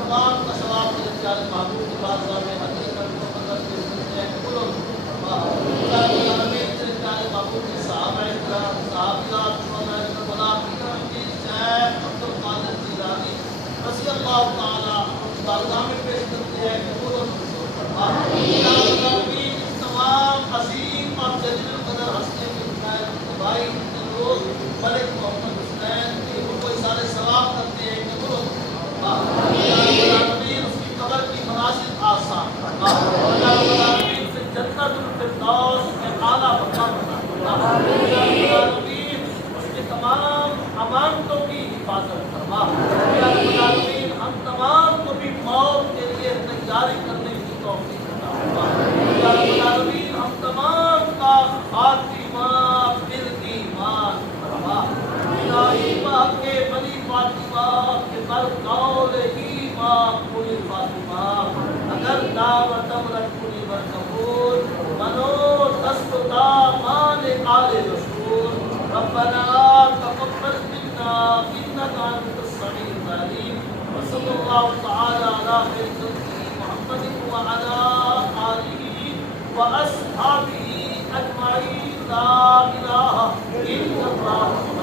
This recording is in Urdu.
تمام کا ثواب کے اختیار محبوب کے پاس میں حدیث کر کو مدد کے سلسلے قبول اللہ محبوب کے صحابہ کرام صحابیات شہداء کربلا کی شیخ عبد القادر جیلانی رضی اللہ تعالی بارگاہ میں پیش کرتے ہیں قبول و منظور فرما تمام عظیم اور جلیل القدر ہستی کی حمایت بھائی لوگ ملک محمد حسین کی کوئی سارے ثواب کرتے ہیں قبول و اس کی قبر کی مناسب آسان سے جنت الفردوس میں اعلیٰ مقام بنا اس کے تمام امانتوں کی حفاظت فرما ہم تمام کو بھی موت کے لیے تیاری کرنے کی توفیق عطا فرما ہم تمام کا خاتمہ بالایمان فرما الہی پاک کے بنی فاطمہ کے برقول ایمان پوری فاطمہ اگر دعوت امرت پوری برقبول منو دست و دامان آل رسول ربنا تقبل منا انك انت السميع العليم وصلى الله تعالى على خير خلقه محمد وعلى آله وأصحابه أجمعين لا إله إلا الله